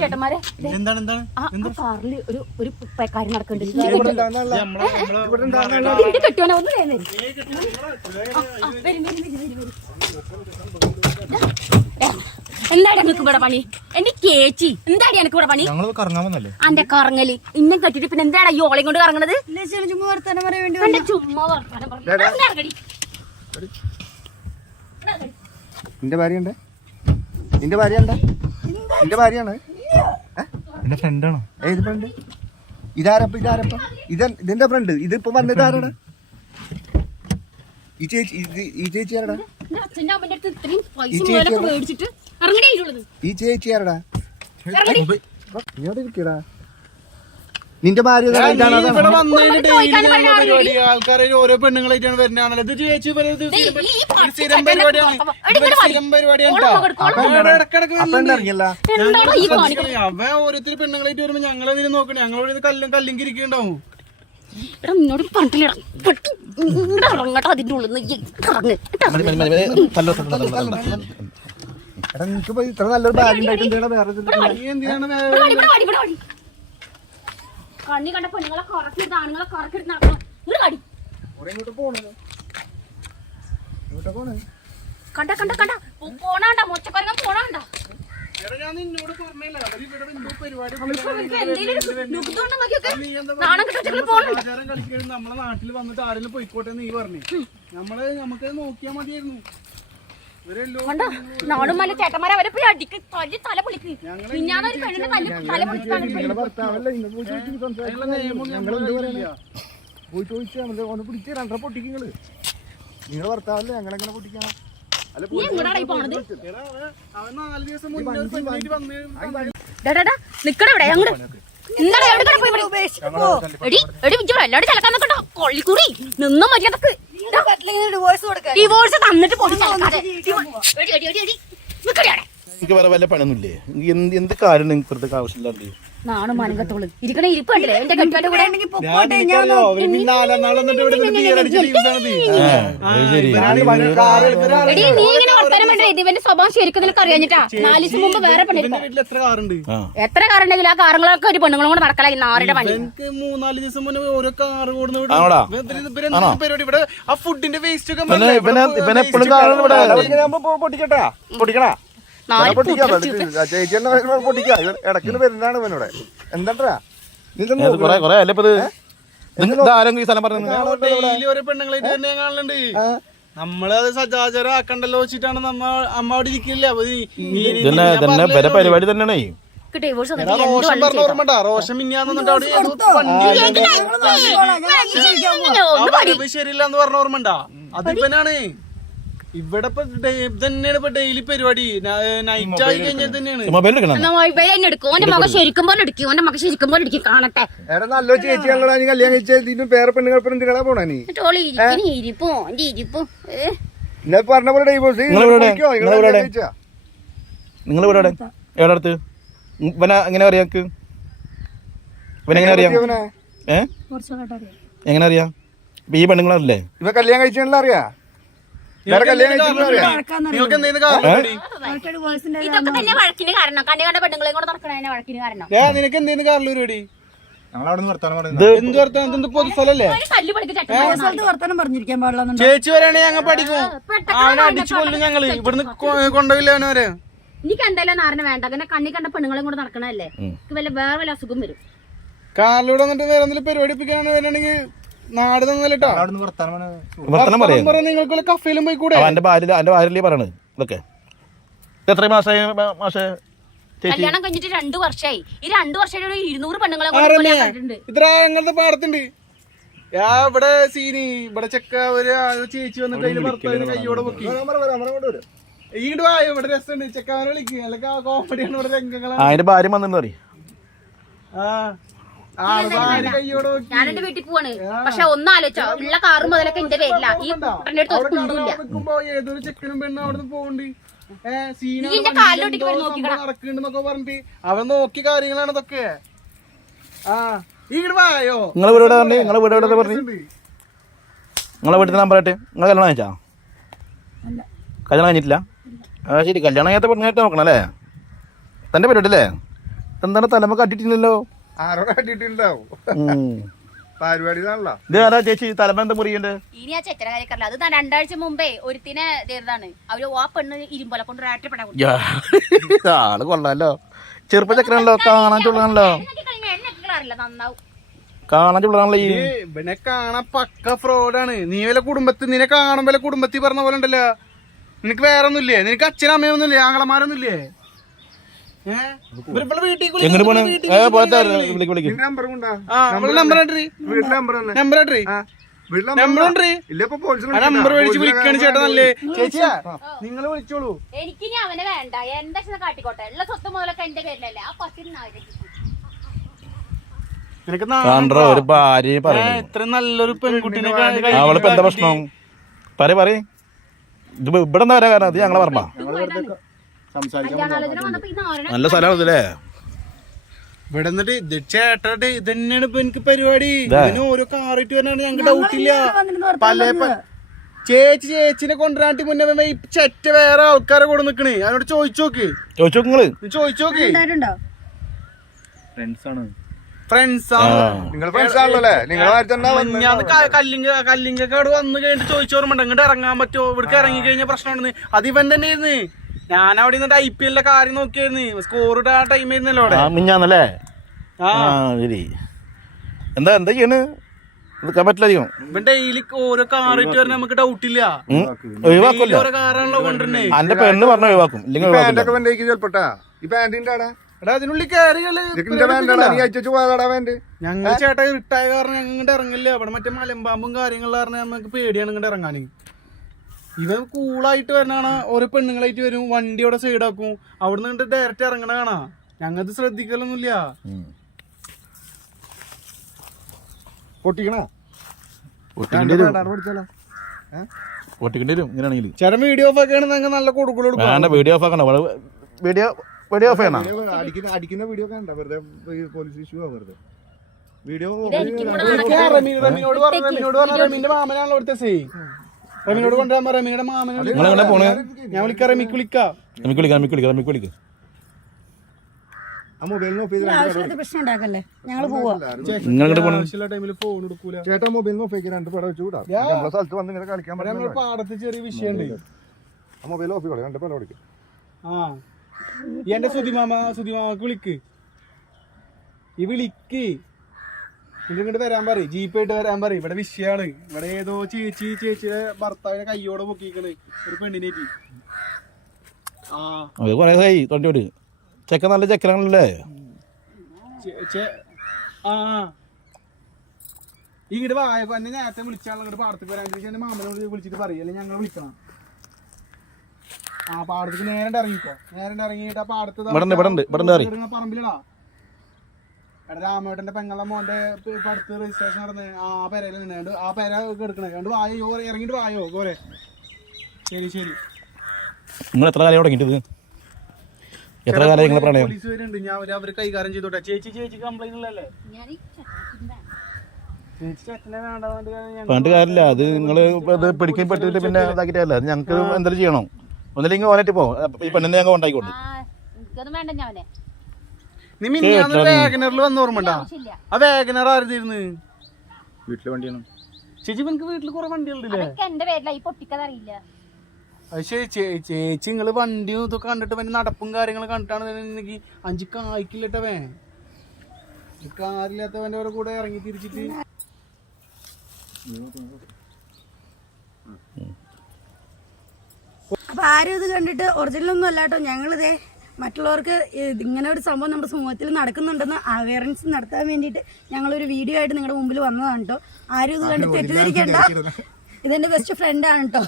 ചേട്ടന്മാരെ. കാറിൽ ഒരു ഒരു കാര്യം നടക്കുന്നുണ്ട്. ഇതിന്റെ ഒന്ന് വേഗം എന്താടി എനിക്ക് ഇവിടെ പണി? എന്റെ കേച്ചി എന്താടി എനിക്ക് ഇവിടെ പണി? അന്റെ കറങ്ങൽ. ഇന്നെ കെട്ടിട്ട് പിന്നെ എന്താടാ ഈ ഓളയും കൊണ്ട് കറങ്ങണത്? ചുമ്മാ വർത്താനം പറയാൻ വേണ്ടി എന്റെ ചുമ്മാ വർത്താനം പറഞ്ഞു. അങ്ങട് ഇറങ്ങടി. നിന്റെ ഭാര്യ ഉണ്ട് നിന്റെ ഭാര്യ എന്താ നിന്റെ ഭാര്യയാണ്? എന്റെ ഫ്രണ്ടാണോ? ഏത് ഫ്രണ്ട്. ഇതാരപ്പ ഇതാരപ്പ? ഇത് ഇതിന്റെ ഫ്രണ്ട്? ഇതിപ്പോ വന്നത് ആരാണ് ഈ ചേച്ചി ഇത് ഈ ചേച്ചി ആരടാ? എന്റെ അച്ഛന്റെ അമ്മന്റെ അടുത്ത് ഇത്രയും പൈസ ഈ ചേച്ചി ആരടാ? ഇങ്ങോട്ട് ഇരിക്കടാ? നിന്റെ ഭാര്യ ഇതാ, ഇവിടെ വന്നതിന് ആൾക്കാരെ ഓരോ പെണ്ണുങ്ങളായിട്ടാണ് വരുന്നതാണല്ലോ. ഇത് ചേച്ചി പറയുന്നത് ദേ, സ്ഥിരം സ്ഥിരം പരിപാടിയാണ്. പുറത്ത് ഇത് എടുക്കണ പണി. സ്ഥിരം പരിപാടിയാണ് ഓളെ ട്ടോ. മകൾക്ക് ഓളെ അപ്പൊ ഇവിടെ ഇടക്കിടക്ക് അപ്പൊ വരുന്നുണ്ട്. ഇറങ്ങിയല്ല. എന്താണോ ഈ കാണിക്കുന്നത് അവൻ ഓരോരുത്തർ പെണ്ണുങ്ങളായിട്ട് വരുമ്പോ ഞങ്ങൾ ഇതിന് നോക്കണേ. ഞങ്ങളോട് കല്ലും കല്ലിങ്കിരിക്കുന്നുണ്ടാവും. എടാ നിന്നോട് പറഞ്ഞില്ലടാ പെട്ടി ഇങ്ങട് ഇറങ്ങട്ടെ അതിന്റെ ഉള്ളിൽ നിന്ന് ഇറങ്ങ്. എടാ നിനക്ക് ഇത്ര നല്ലൊരു ഭാര്യ ഉണ്ടായിട്ട് എന്തിനാ വേറെ ഇത് നീ എന്തിനാണ് വേ- ഇവിടെ വാടി, ഇവിടെ വാടി, ഇവിടെ വാടി. കണ്ണി കണ്ട പെണ്ണുങ്ങളെ കുറക്കെടുത്ത് ആണുങ്ങളെ കുറക്കെടുത്ത് നടക്കണം. ഇങ്ങട് കടി. കണ്ട കണ്ട കണ്ട. പോണാണ്ട മൊച്ചക്കൊരങ്ങ പോണാണ്ട ഒരു നമ്മളെ നാട്ടിൽ വന്നിട്ട് ആരെങ്കിലും പോയിക്കോട്ടെ നീ പറഞ്ഞു. നമ്മൾ നമുക്ക് നോക്കിയാ മതിയായിരുന്നു. കണ്ട? നാടും മല ചേട്ടന്മാരെ അവരെ പോയി അടിക്ക് തല്ലി തല പൊളിക്ക്. മിഞ്ഞാന്നൊരു പെണ്ണിന്റെ തല്ലി തല പൊളിക്കാണ് നിങ്ങളുടെ ഭർത്താവല്ല? ഞങ്ങളെങ്ങനെ പൊട്ടിക്കാം അല്ല നീ എങ്ങടാടാ ഈ പോണത്? എടാ, അവൻ- അവൻ നാല് ദിവസം മുന്നേ ഒരു പെണ്ണായിട്ട് വന്ന് ഡാ നിക്കട ഇവിടെ അങ്ങോട്ട് എന്താണ് എവിടെ പോയി ഇവിടെ? എടി എടി വിജു എല്ലാവരും ചിലക്കാൻ നിക്കട്ടോ. കൊള്ളിക്കൂടി നിന്നും മര്യാദയ്ക്ക്. ഡിവോഴ്സ് തന്നിട്ട് എനിക്ക് വേറെ വല്ല പണിയൊന്നുമില്ലേ? എന്ത് കാര്യം നിങ്ങൾക്ക് ആവശ്യമില്ലാണ്ട്? നാണ് മനകത്തോൾ ഇരിക്കണ ഇരിപ്പണ്ടല്ലേ എന്റെ കെട്ടിയുടെ കൂടെ? എടി നീ ഇങ്ങനെ വർത്തമാനം വേണ്ട ഇവന്റെ സ്വഭാവം ശരിക്കും നിനക്ക് അറിയാഞ്ഞിട്ടാ നാല് ദിവസം മുമ്പ് വേറെ എത്ര കാറുണ്ട്? എത്ര കാറുണ്ടെങ്കിലും ആ കാറുകളൊക്കെ ഒരു പെണ്ണുങ്ങളും കൂടെ നടക്കലായി ഈ പണി. എനിക്ക് മൂന്നാൽ ദിവസം മുന്നേ ഓരോ കാറ് കൊടുന്ന്? പരിപാടി ഇവിടെ ആ ഫുഡിന്റെ വേസ്റ്റ് ഒക്കെ പൊട്ടിക്കട്ടാ? പൊട്ടിക്കണാ? വരുന്നതാണ് ഇവനോടെ. കൊറേ കൊറേ അല്ലേ ഇപ്പൊ ഈ സ്ഥലം പറഞ്ഞു നമ്മളത് സജാചരാക്കണ്ടല്ലോ വെച്ചിട്ടാണ് നമ്മ അമ്മ അവിടെ ഇരിക്കില്ല പരിപാടി തന്നെയാണേ. റോഷൻ പറഞ്ഞ ഓർമ്മണ്ടാ റോഷൻ മിന്നാന്ന് വന്നിട്ട് അവിടെ വരവ് ശരിയില്ലാന്ന് പറഞ്ഞ ഓർമ്മണ്ടാ അതിപ്പനാണ്. ഇവിടെ തന്നെയാണ് ഇപ്പൊ ഡെയിലി പരിപാടി. നൈറ്റ് ആയി കഴിഞ്ഞാൽ തന്നെയാണ്. മൊബൈൽ എടുക്കണം. എന്നെ എടുക്കും. ഓന്റെ മകൻ ശരിക്കും പോലെ എടുക്കും. ഓന്റെ മകൻ ശരിക്കും പോലെ എടുക്കും. കാണട്ടെ. എടാ ചേച്ചിയാണല്ലോ നീ കല്യാണം കഴിച്ച പേരെ പെണ്ണുങ്ങൾ പോണേ നീ? ഇരിപ്പോ? ഓന്റെ ഇരിപ്പോ? പറഞ്ഞ പോലെ ഡൈവോഴ്സ്? നിങ്ങൾ ഇവിടെ എവിടെ എവിടെ അടുത്ത്? ഇവനെ എങ്ങനെ അറിയാം ഇവനെങ്ങനെ അറിയാം? ഏ? എങ്ങനെ അറിയാം? ഈ പെണ്ണുങ്ങളല്ലേ? ഇവ കല്യാണം കഴിച്ചാണല്ലോ അറിയാ? വേറെ കല്യാണം കഴിച്ചാണല്ലോ അറിയാ നിങ്ങൾക്ക് എന്തെങ്കിലും കാരണം ഉണ്ടോടി? ഡിവോഴ്സിന്റെ ഇതൊക്കെ തന്നെ വഴക്കിന് കാരണം. കണ്ണി കണ്ട പെണ്ണുങ്ങളെയും കൂടെ നടക്കണ വഴക്കിന് കാരണം. ഏ നിനക്ക് എന്തെങ്കിലും കാരണം പരിപാടി? ഞങ്ങൾ അവിടെ നിന്ന് വർത്താനം? പറയുന്നത് എന്ത് വർത്താനം ഒരു കല്ല് പഠിക്ക് സ്ഥലത്ത് പറഞ്ഞിരിക്കാൻ പാടില്ല ചേച്ചി വരാണെങ്കിൽ ഞങ്ങൾ പഠിക്കും. അവനെ അടിച്ചു കൊല്ലും ഞങ്ങൾ. ഇവിടുന്ന് കൊണ്ടുപോയില്ല അവനെ വരെ. എനിക്ക് എന്തായാലും നാരനെ വേണ്ട. അങ്ങനെ കണ്ണി കണ്ട പെണ്ണുങ്ങളെയും കൂടെ നടക്കണല്ലേ എനിക്ക് വല്ല വേറെ വല്ല അസുഖം വരും. കാറിലൂടെ വന്നിട്ട് വേറെ എന്തെങ്കിലും പരിപാടിപ്പിക്കാനാണ് വരാണെങ്കിൽ നാട് തന്നല്ലോ അവിടെ വർത്താനം പറയാം. നിങ്ങൾക്ക് കഫയിലും പോയി കൂടെ. അവന്റെ ഭാര്യ എന്റെ ഭാര്യല്ലേ പറയണത്? ഇതൊക്കെ. എത്ര മാസമായി മാഷേ? കല്യാണം കഴിഞ്ഞിട്ട് രണ്ടു വർഷമായി ഈ രണ്ടു വർഷമായിട്ട് ഒരു ഇരുന്നൂറ് പെണ്ണുങ്ങളെ ഇത്ര ഞങ്ങളുടെ പാടത്തുണ്ട്. ഞാൻ ഇവിടെ സീനി ഇവിടെ ചെക്ക ഒരു ചേച്ചി വന്നിട്ട് അതിന്റെ ഭർത്താവിന് കയ്യോടെ പൊക്കി. ഈട് വായ ഇവിടെ രസമുണ്ട്. ചെക്കവനെ വിളിക്കുക അല്ലെങ്കിൽ കോമഡിയാണ് ഇവിടെ രംഗങ്ങളാണ് അതിന്റെ ഭാര്യ വന്നിട്ട് പറയും. ആ. ഞാൻ എന്റെ വീട്ടിൽ പോവാണ്. പക്ഷെ ഒന്ന് ആലോചിച്ചോ ഉള്ള കാറും മുതലൊക്കെ എന്റെ പേരില്ല ഈ കുട്ടന്റെ അടുത്ത് ഏതൊരു ചെക്കനും പെണ്ണും കാലിലോട്ടേക്ക് നോക്കിക്കടാ. നടക്കുന്നുണ്ടെന്നൊക്കെ പറഞ്ഞിട്ട് അവൻ നോക്കിയ കാര്യങ്ങളാണ് ഇതൊക്കെ. ആ ഇങ്ങട് വായോ നിങ്ങളെ വീട് എവിടെ പറഞ്ഞു? നിങ്ങളെ വീട് എവിടെ പറഞ്ഞു. നിങ്ങളെ വീട്ടിൽ നമ്പർ ആയിട്ട് നിങ്ങൾ കല്യാണം കഴിച്ചാ? കല്യാണം കഴിഞ്ഞിട്ടില്ല? ആ ശരി. കല്യാണം ചെയ്യാത്ത പെണ്ണായിട്ട് നോക്കണം അല്ലേ? തന്റെ പരിപാടി അല്ലേ? എന്താണ് തലമ കട്ടിട്ടില്ലല്ലോ ആരോ കണ്ടിട്ടുണ്ടാവും? പരിപാടിതാണല്ലോ ഇത് ആരാ ചേച്ചി തലബന്ധം മുറിയുണ്ട്. ഇനി ആ ചെക്കര കാര്യക്കാരല്ല അത് രണ്ടാഴ്ച മുമ്പേ ഒരുത്തിനെ ഇതാണ് അവർ ആ പെണ്ണ് ഇരുമ്പോലെ കൊണ്ട് ആൾ കൊള്ളാലോ. ചെറുപ്പ ചക്കരാണല്ലോ കാണാൻ ചുള്ളാണല്ലോ കാണാൻ ഇവനെ കാണാൻ പക്ക ഫ്രോഡാണ്. നീ വല്ല കുടുംബത്തിൽ നിന്നെ കാണുമ്പോ വല്ല കുടുംബത്തിൽ പറഞ്ഞ പോലെ ഉണ്ടല്ലോ നിനക്ക് വേറെ ഒന്നുമില്ലേ നിനക്ക് അച്ഛനും അമ്മയൊന്നുമില്ലേ? ആങ്ങളമാരൊന്നുമില്ലേ ഏഹ് ഇവരിവിടെ വീട്ടിൽ വിളിക്കും, എങ്ങനെ പോണ്? പോലത്തെ? വിളിക്ക് വിളിക്ക്. നമ്പർ മേടിച്ച് വിളിക്കാണ് ചേട്ടാ നല്ലേ? ചേച്ചിയാ നിങ്ങൾ വിളിച്ചോളൂ. എനിക്കിനി അവനെ വേണ്ട. എന്താ കാട്ടിക്കോട്ടെ. എല്ലാ സ്വത്ത് മുതലൊക്കെ എന്റെ പേരിലല്ലേ. ആ ഒരു ഭാര്യ ഇത്ര നല്ലൊരു പെൺകുട്ടിനെ ക- കയ്യിൽ അവളിപ്പോ എന്താ പ്രശ്നം? പറ പറ ഇത് ഇവിടെ എന്താ വരാ കാരണം? അത് ഞങ്ങളെ പറമ്പാ. നല്ല സ്ഥലമാണ് ഇതല്ലേ ഇവിടെ നിന്നിട്ട് ഇത് ചേട്ടട്ട് ഇത് തന്നെയാണ് ഇപ്പൊ എനിക്ക് പരിപാടി. ഇതിന് ഓരോ കാറിട്ട് വരാനാണ് ഞങ്ങൾക്ക് ഡൗട്ടില്ല പല ചേച്ചി ചേച്ചിനെ കൊണ്ടുവരാട്ടി മുന്നേ ഈ ചെറ്റ വേറെ ആൾക്കാരെ കൂടെ നിക്കണേ. അവനോട് ചോദിച്ചോക്ക് നോക്ക്. ചോദിച്ചോക്ക് നിങ്ങൾ. നീ ചോദിച്ചു നോക്ക്. ഉണ്ടായിട്ടുണ്ടോ? ഫ്രണ്ട്സ് ആ. നിങ്ങൾ ഫ്രണ്ട്സ് നിങ്ങൾ ആര് തന്നെ വന്നത്? ഞാൻ കല്ലിങ്ക കല്ലിങ്കക്കാട് വന്ന് കഴിഞ്ഞിട്ട് ചോദിച്ചോറുമുണ്ട് ഇങ്ങോട്ട് ഇറങ്ങാൻ പറ്റുമോ? ഇവിടേക്ക് ഇറങ്ങി കഴിഞ്ഞ പ്രശ്നമാണെന്ന്. അത് ഇവൻ തന്നെ ആയിരുന്നു ഞാൻ അവിടെ നിന്നിട്ട് ഐ പി എല്ലിന്റെ കാര്യം നോക്കിയായിരുന്നു. സ്കോർ ഇടാ ടൈം ആയിരുന്നല്ലോ അവിടെ. ആ മിഞ്ഞാന്നല്ലേ? ആ. ആ ശരി. എന്താ എന്താ ചെയ്യണ്? നിൽക്കാൻ പറ്റില്ല അധികം. ഇവൻ ഡെയിലി ഓരോ വരണ നമുക്ക് ഡൗട്ട് ഇല്ല. ഉം? ഡെയിലി ഓരോ കാറാണല്ലോ അന്റെ പെണ്ണ് പറഞ്ഞ ഒഴിവാക്കും. ഇല്ലെങ്കിൽ ഈ ഒഴിവാക്കില്ല. പാന്റൊക്കെ വേണ്ടേക്ക് ഈ പാന്റിന്റെ ആടാ എടാ അതിനുള്ളിൽ കയറി ഇതിന്റെ പാന്റാടാ നീ അയച്ചു പോയതാടാ പാന്റ്. ഞങ്ങൾ ചേട്ടാ വിട്ടായ കാരണം ഞങ്ങൾ ഇങ്ങോട്ട് ഇറങ്ങില്ല. അവിടെ മറ്റേ മലമ്പാമ്പും കാര്യങ്ങളും കാരണം നമുക്ക് പേടിയാണ് ഇങ്ങോട്ട് ഇറങ്ങാൻ ഇവൻ കൂളായിട്ട് വരണാണ്. ഓരോ പെണ്ണുങ്ങളായിട്ട് വരും. വണ്ടിയോടെ സൈഡ് ആക്കും. അവിടെ നിന്ന് ഡയറക്റ്റ് ഇറങ്ങണ കാണാ. ഞങ്ങത് ശ്രദ്ധിക്കലൊന്നുമില്ല. പൊട്ടിക്കണ? പൊട്ടിക്കേണ്ടി വരും. പഠിച്ചാലോ പൊട്ടിക്കേണ്ടി വരും. ഇങ്ങനെയാണെങ്കിൽ. ചേട്ടൻ വീഡിയോ ഓഫ് ഞങ്ങൾ നല്ല വേണ്ട വീഡിയോ ഓഫ് ആക്കണ്ട. വീഡിയോ വീഡിയോ ഓഫ് ചെയ്യണം. അടിക്കുന്ന അടിക്കുന്ന വീഡിയോ വെറുതെ പോലീസ് ഇഷ്യൂ ആ വെറുതെ. വീഡിയോ എനിക്ക് റമീ- റമീനോട് പറഞ്ഞു റമീനോട് പറഞ്ഞു റമീന്റെ മാമനാണല്ലോ സേ റമീനോട് കൊണ്ടുവരാൻ പറ റമീയുടെ മാമനെ നിങ്ങൾ എങ്ങനെ പോണേ? ഞാൻ വിളിക്കാം റമിക്ക് വിളിക്കാം. നമുക്ക് വിളിക്കാം നമുക്ക് വിളിക്കാം നമുക്ക് വിളിക്കാം. ആ മൊബൈലിന് ഓഫ് ചെയ്ത് ആവശ്യമില്ലാത്ത പ്രശ്നം ഉണ്ടാക്കല്ലേ? ഞങ്ങൾ പോവാ. നിങ്ങൾ ഇങ്ങോട്ട് പോണ്? ആവശ്യമുള്ള ടൈമിൽ ഫോൺ എടുക്കൂല. ചേട്ടാ മൊബൈലിന് ഓഫ് ആക്കി രണ്ട് പടം വെച്ച് വിടാം നമ്മളെ സ്ഥലത്ത് വന്ന് ഇങ്ങനെ കളിക്കാൻ ഇവിടെ നമ്മളെ പറ്റുന്ന പാടത്ത് ചെറിയ വിഷയമുണ്ട്. ആ മൊബൈൽ ഓഫ് രണ്ട് പടം ആ. ഈ എന്റെ സുതിമാമ സുതിമാമക്ക് വിളിക്ക്. ഈ വിളിക്ക്. ഇങ്ങോട്ട് വരാൻ പറയും. ജീപ്പ് ആയിട്ട് വരാൻ പറയും. ഇവിടെ വിഷയാണ്. ഇവിടെ ഏതോ ചേച്ചി ചേച്ചിയുടെ ഭർത്താവിനെ കയ്യോടെ പൊക്കിക്കണ്. ഒരു പെണ്ണിനേറ്റി ആ. അത് കുറേ ചെക്കൻ നല്ല ചെക്കനാണല്ലേ? ആ. ഇങ്ങോട്ട് വായപ്പോ എന്നെ നേരത്തെ വിളിച്ചാൽ ഇങ്ങോട്ട് പാടത്തേക്ക് വരാൻ എന്റെ മാമനോട് വിളിച്ചിട്ട് പറയും. അല്ലെങ്കിൽ ഞങ്ങൾ വിളിക്കണം. ആ പാടത്തേക്ക് നേരെ ഇറങ്ങിക്കോ. നേരെ ഇറങ്ങിയിട്ട് ആ പാടത്ത് ദാ ഇവിടെ ഉണ്ട്, ഇവിടെ ഉണ്ട്, ഇവിടെ ഉണ്ട് അറിയും. ഇടുന്ന പറമ്പിലടാ എടാ രാമേട്ടന്റെ പെങ്ങളെ മോന്റെ പടുത്ത് രജിസ്ട്രേഷൻ നടന്ന് ആ പെരയിൽ നിന്നുണ്ട് ആ പെര എടുക്കണേ കണ്ട്? വായോ ഇറങ്ങിട്ട് വായോ. കോരെ ശരി ശരി. നിങ്ങൾ എത്ര കാലം തുടങ്ങിയിട്ട് എത്ര കാലം നിങ്ങളെ പ്രണയം? പോലീസ് വരുന്നുണ്ട്. ഞാൻ അവർ അവർ കൈകാര്യം ചെയ്തോട്ടെ. ചേച്ചി ചേച്ചി കംപ്ലൈന്റ് ഉള്ളല്ലേ ഞാൻ ഈ ചെക്കന്റെ ചേച്ചി ചേട്ടനെ വേണ്ടാന്ന് ഞങ്ങൾ പണ്ട് കാര്യമില്ല. അത് നിങ്ങൾ ഇത് പിടിക്കാൻ പറ്റിയിട്ട് പിന്നെ ഇതാക്കിയിട്ടല്ല അത് ഞങ്ങൾക്ക് എന്തെങ്കിലും ചെയ്യണം. ഒന്നില്ലെങ്കിൽ ഓനായിട്ട് പോ. ഈ പെണ്ണിനെ ഞങ്ങൾ ഉണ്ടായിക്കോട്ടെ ആ എനിക്കൊന്നും വേണ്ട ഞാൻ അവനെ നീ മിന്നാന്ന് വേഗനറിൽ വന്ന ഓർമ്മണ്ടാ ആ വേഗനർ ആരുതായിരുന്നു വീട്ടിലെ വണ്ടിയാണ്. ചേച്ചി നിനക്ക് വീട്ടിൽ കുറെ വണ്ടികളുണ്ടല്ലേ എന്റെ പൊട്ടിക്കത് അറിയില്ല. ചേ- ചേച്ചി നിങ്ങൾ വണ്ടിയും ഇതൊക്കെ കണ്ടിട്ട് പിന്നെ നടപ്പും കാര്യങ്ങളും കണ്ടിട്ടാണ് എനിക്ക് അഞ്ച് കായ്ക്കില്ലട്ടവേ. കാറില്ലാത്തവന്റെ അവരെ കൂടെ ഇറങ്ങി തിരിച്ചിട്ട്. അപ്പൊ ആരും ഇത് കണ്ടിട്ട് ഒറിജിനൽ ഒന്നും അല്ലാട്ടോ. ഞങ്ങളിതേ മറ്റുള്ളവർക്ക് ഇങ്ങനെ ഒരു സംഭവം നമ്മുടെ സമൂഹത്തിൽ നടക്കുന്നുണ്ടെന്ന് അവയർനെസ് നടത്താൻ വേണ്ടിയിട്ട് ഞങ്ങളൊരു വീഡിയോ ആയിട്ട് നിങ്ങളുടെ മുമ്പിൽ വന്നതാണ് കേട്ടോ ആരും ഇത് കണ്ട് തെറ്റിദ്ധരിക്കണ്ട. ഇതെന്റെ ബെസ്റ്റ് ഫ്രണ്ട് ആണ് കേട്ടോ